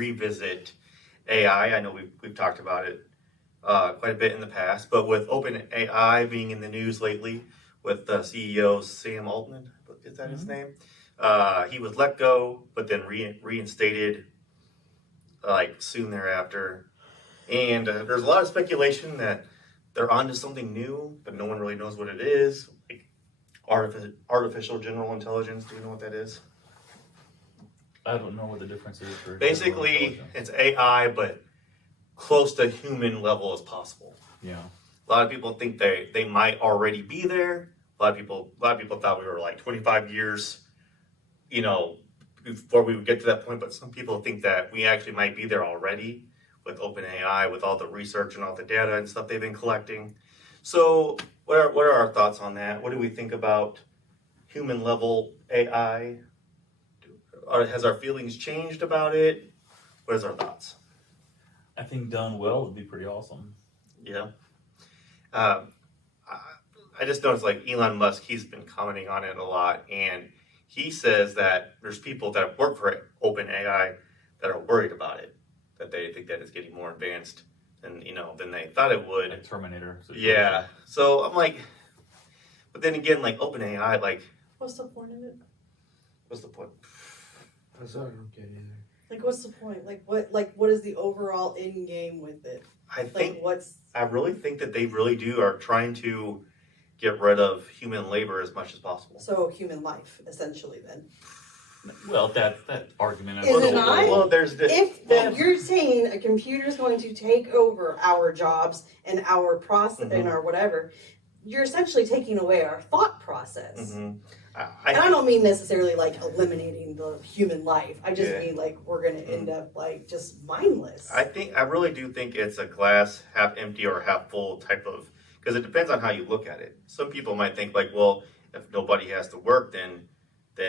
revisit AI. I know we've talked about it quite a bit in the past, but with open AI being in the news lately, with the CEO Sam Altman, is that his name? He was let go, but then reinstated like soon thereafter. And there's a lot of speculation that they're onto something new, but no one really knows what it is. Like artificial general intelligence. Do you know what that is? I don't know what the difference is for. Basically, it's AI, but close to human level as possible. Yeah. A lot of people think they might already be there. A lot of people thought we were like 25 years, before we would get to that point. But some people think that we actually might be there already with OpenAI, with all the research and all the data and stuff they've been collecting. So, what are our thoughts on that? What do we think about human level AI? Has our feelings changed about it? What is our thoughts? I think done well would be pretty awesome. Yeah. I just noticed like Elon Musk, he's been commenting on it a lot, and he says that there's people that work for OpenAI that are worried about it, that they think that it's getting more advanced than they thought it would. Like Terminator. Yeah. So I'm like, but then again, like OpenAI, like, what's the point of it? What's the point? That's what I don't get either. Like, what's the point? What is the overall end game with it? I really think that they really are trying to get rid of human labor as much as possible. So human life, essentially, then. Well, that argument is it not? Well, there's you're saying a computer is going to take over our jobs and our process and our whatever, you're essentially taking away our thought process. Mm-hmm. And I don't mean necessarily like eliminating the human life. I just mean like we're going to end up like just mindless. I really do think it's a glass half empty or half full type of, because it depends on how you look at it. Some people might think like, well, if nobody has to work, then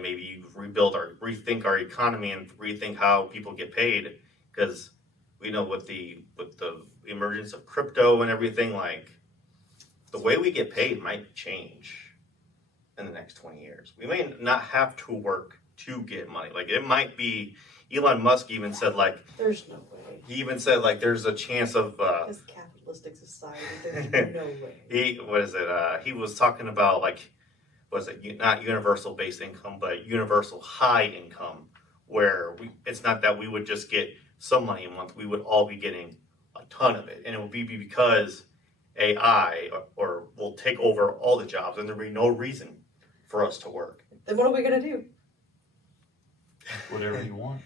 maybe you rethink our economy and rethink how people get paid, because we know with the emergence of crypto and everything, like the way we get paid might change in the next 20 years. We may not have to work to get money. Like it might be, Elon Musk even said like, there's no way. He even said like there's a chance of this capitalistic society, there's no way. He was talking about like, not universal base income, but universal high income, where it's not that we would just get some money a month, we would all be getting a ton of it. And it would be because AI or will take over all the jobs, and there'll be no reason for us to work. Then what are we going to do? Whatever you want.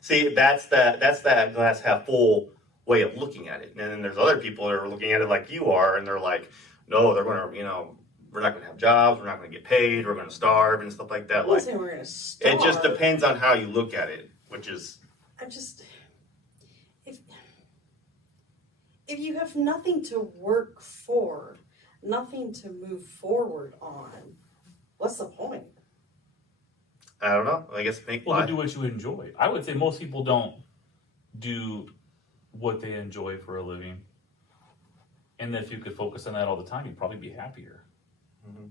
See, that's that glass half full way of looking at it. And then there's other people that are looking at it like you are, and they're like, no, they're going to, we're not going to have jobs, we're not going to get paid, we're going to starve and stuff like that. I'm not saying we're going to starve. It just depends on how you look at it, which is... If you have nothing to work for, nothing to move forward on, what's the point? I don't know. I guess to do what you enjoy. I would say most people don't do what they enjoy for a living. And if you could focus on that all the time, you'd probably be happier. Mm-hmm.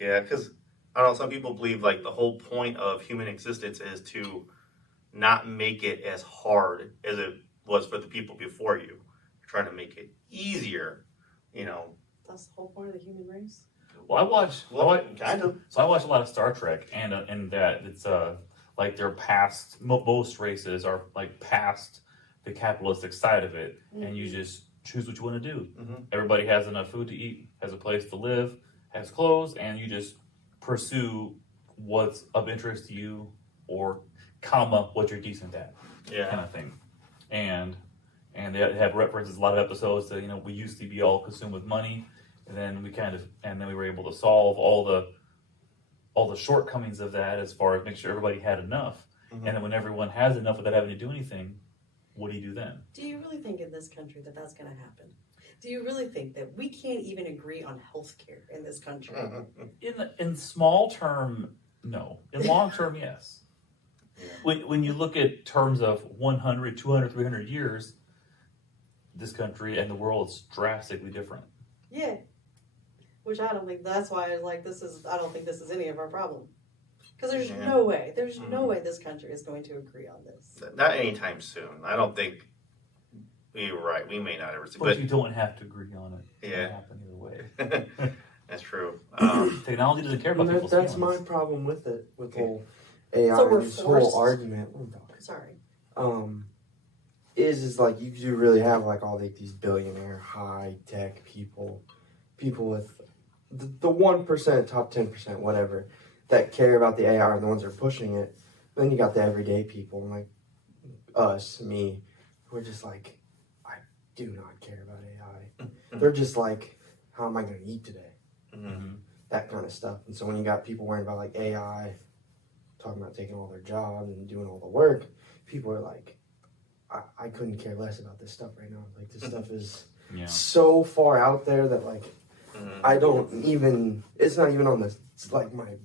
Yeah, because I don't know, some people believe like the whole point of human existence is to not make it as hard as it was for the people before you. You're trying to make it easier, That's the whole point of the human race? Well, I watch kind of. So I watch a lot of Star Trek, and that it's like they're past, most races are like past the capitalistic side of it, and you just choose what you want to do. Mm-hmm. Everybody has enough food to eat, has a place to live, has clothes, and you just pursue what's of interest to you, or what you're decent at, kind of thing. And they have references, a lot of episodes that we used to be all consumed with money, and then we were able to solve all the shortcomings of that as far as make sure everybody had enough. Mm-hmm. And then when everyone has enough without having to do anything, what do you do then? Do you really think in this country that that's going to happen? Do you really think that we can't even agree on health care in this country? In small term, no. In long term, yes. Yeah. When you look at terms of 100, 200, 300 years, this country and the world is drastically different. Yeah. Which I don't think, that's why I was like, I don't think this is any of our problem. Because there's Yeah. no way, there's no Mhm. way this country is going to agree on this. Not anytime soon. I don't think. You're right. We may not ever see, But you don't have to agree on it. It's Yeah. gonna happen either way. that's true. Technology doesn't care about people's That's my feelings. problem with it, with Okay. whole AI So we're and this forced- whole argument. What am I talking? Sorry. Is like you do really have like all these billionaire high tech people with the 1%, top 10%, whatever, that care about the AI and the ones that are pushing it. Then you got the everyday people like us, me, who are just like, I do not care about AI. They're just like, how am I going to eat today? Mhm. That kind of stuff. And so when you got people worrying about like AI, talking about taking all their jobs and doing all the work, people are like, I couldn't care less about this stuff right now. Like this stuff is Yeah. so far out there that like Mhm. I don't even. It's not even on the. It's like my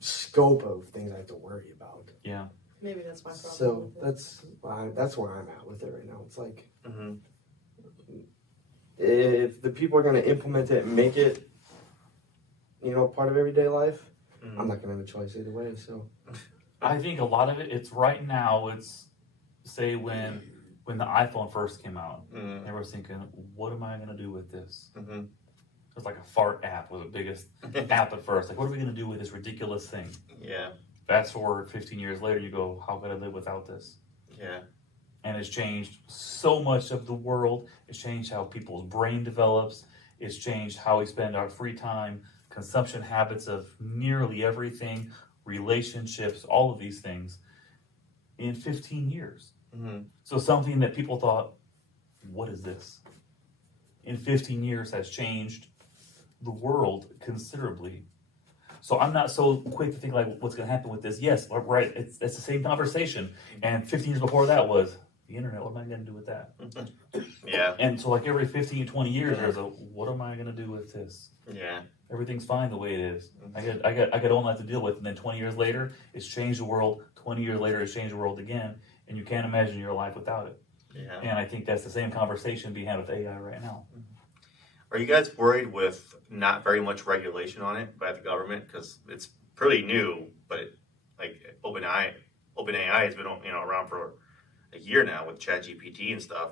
scope of things I have to worry about. Yeah. Maybe that's my problem. So with it. that's where I'm at with it right now. It's like Mhm. if the people are going to implement it and make it, part of everyday life, Mhm. I'm not going to have a choice either way. So I think a lot of it, it's right now, it's say when the iPhone first came out, Mhm. everyone's thinking, what am I gonna do with this? Mhm. It was like a fart app was the biggest app at first. Like, what are we gonna do with this ridiculous thing? Yeah. Fast forward 15 years later, you go, how could I live without this? Yeah. And it's changed so much of the world. It's changed how people's brain develops. It's changed how we spend our free time, consumption habits of nearly everything, relationships, all of these things in 15 years. Mhm. So something that people thought, what is this? In 15 years has changed the world considerably. So I'm not so quick to think like what's going to happen with this. Yes, right. It's the same conversation. And 15 years before that was the internet. What am I going to do with that? Yeah. And so like every 15, 20 years, there's a, what am I going to do with this? Yeah. Everything's fine the way it is. I got all that to deal with. And then 20 years later, it's changed the world. 20 years later, it's changed the world again. And you can't imagine your life without it. Yeah. And I think that's the same conversation being had with AI right now. Are you guys worried with not very much regulation on it by the government? Because it's pretty new, but like OpenAI has been around for a year now with ChatGPT and stuff,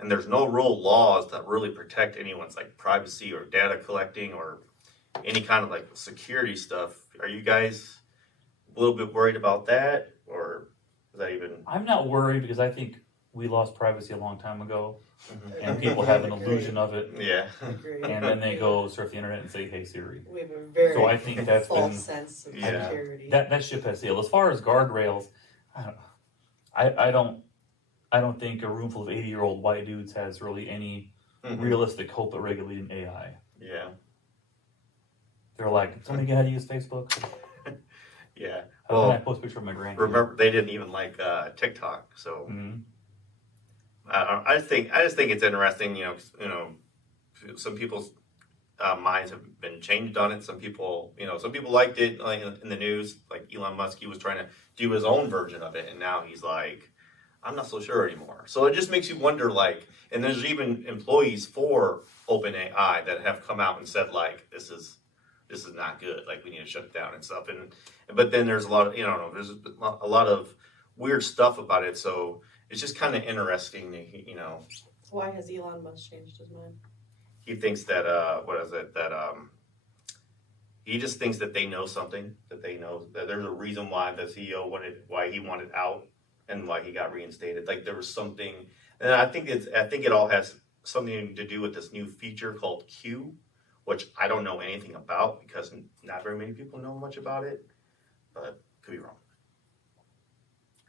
and there's no real laws that really protect anyone's like privacy or data collecting or any kind of like security stuff. Are you guys a little bit worried about that, or is that even? I'm not worried because I think we lost privacy a long time ago, Mhm. and people have an illusion of it, Yeah. Agree. and then they go surf the internet and say, "Hey Siri." We have a very So I think that's false been sense of Yeah. security. that ship has sailed. As far as guardrails, I don't think a room full of 80-year-old white dudes has really any Mhm. realistic hope at regulating AI. Yeah. They're like, "Tell me how to use Facebook. Yeah. How Well, can I post a picture of my grandkid?" remember they didn't even like TikTok, so. Mhm. I just think it's interesting. Some people's minds have been changed on it. Some people liked it, like in the news. Like Elon Musk, he was trying to do his own version of it, and now he's like, I'm not so sure anymore. So it just makes you wonder. Like, and there's even employees for OpenAI that have come out and said like, this is not good. Like, we need to shut it down and stuff. But then there's a lot of there's a lot of weird stuff about it. So it's just kind of interesting, Why has Elon Musk changed his mind? he thinks that he just thinks that they know something, that they know that there's a reason why the CEO why he wanted out and why he got reinstated. Like there was something, and I think it all has something to do with this new feature called Q, which I don't know anything about because not very many people know much about it, but could be wrong.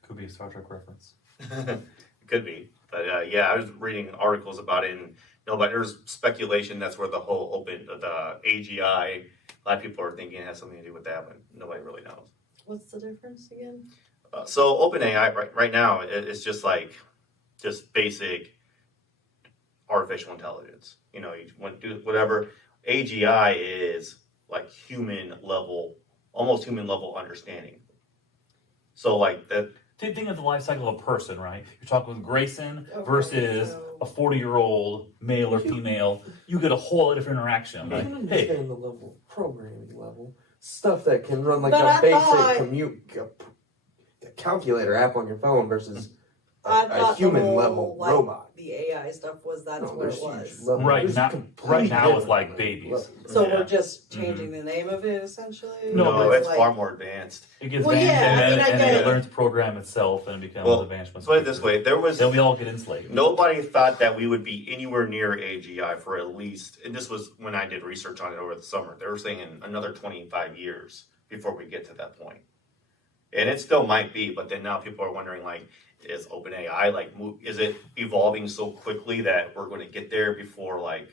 Could be a Star Trek reference. It could be, but yeah, I was reading articles about it, and but there's speculation that's where the whole the AGI. A lot of people are thinking it has something to do with that, but nobody really knows. What's the difference again? So OpenAI right now it's just basic artificial intelligence. You want to do whatever. AGI is like almost human level understanding. So like that. Think of the life cycle of a person, right? You're talking with Grayson Okay, versus so- a 40-year-old male or female. You get a whole different interaction. I Like, can hey, understand the level, programming level, stuff that can run like But a I basic thought- a calculator app on your phone versus I a thought the human whole, level like, robot. the AI stuff was that's No, what there's it huge was. levels. Right There's now- complete right now it's different like levels. babies. So Yeah. we're just changing the name of it essentially. No, it's like, far more advanced. It gets Well, advanced yeah, and I then, mean, I and get then it. it learns to program itself and it becomes Well, advanced. much Put it this quicker. way, there was Then we all get enslaved. nobody thought that we would be anywhere near AGI for at least, and this was when I did research on it over the summer. They were saying in another 25 years before we get to that point. And it still might be, but then now people are wondering, like, is OpenAI is it evolving so quickly that we're going to get there before like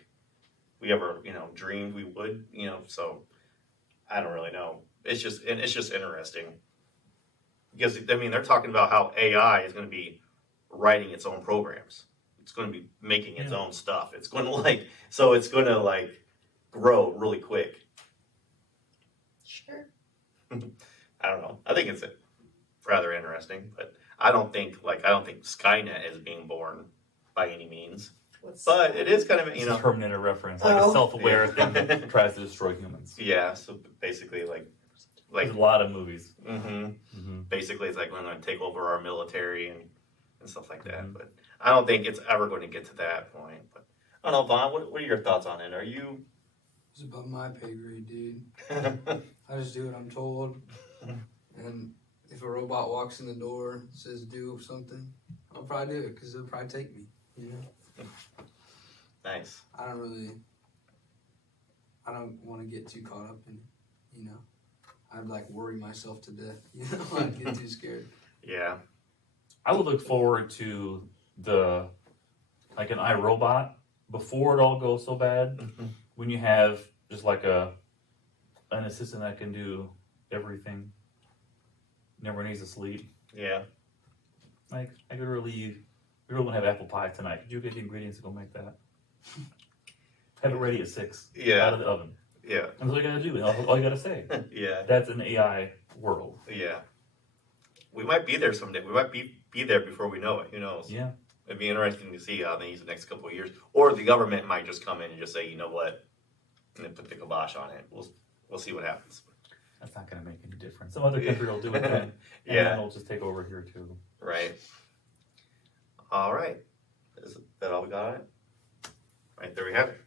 we ever dreamed we would? So I don't really know. It's just interesting because I mean they're talking about how AI is going to be writing its own programs. It's going to be making its own stuff. It's going to it's going to grow really quick. Sure. I don't know. I think it's rather interesting, but I don't think Skynet is being born by any means. But it is kind of It's a Terminator reference, like Oh. a self-aware Yeah. thing that tries to destroy humans. Yeah. So basically, There's a lot of movies. basically it's like we're going to take over our military and stuff like that. Mhm. But I don't think it's ever going to get to that point. But I don't know, Vaughn. What are your thoughts on it? Are you? It's above my pay grade, dude. I just do what I'm told. And if a robot walks in the door and says do something, I'll probably do it because it'll probably take me. You know? Nice. I don't want to get too caught up in it. You know? I'd like worry myself to death. You know? I'd get too scared. Yeah. I would look forward to an iRobot before it all goes so bad. When you have just like an assistant that can do everything, never needs to sleep. Yeah. Like I could really want to have apple pie tonight. Could you get the ingredients to go make that? Have it ready at 6. Yeah. Out of the oven. Yeah. That's all you gotta do. All you gotta say. Yeah. That's an AI world. Yeah. We might be there someday. We might be there before we know it. Who knows? Yeah. It'd be interesting to see how they use the next couple of years. Or the government might just come in and just say, you know what, and then put the kibosh on it. We'll see what happens. That's not gonna make any difference. Some other country will do it then. And Yeah. then it'll just take over here too. Right. All right. Is that all we got on it? Right, there we have it.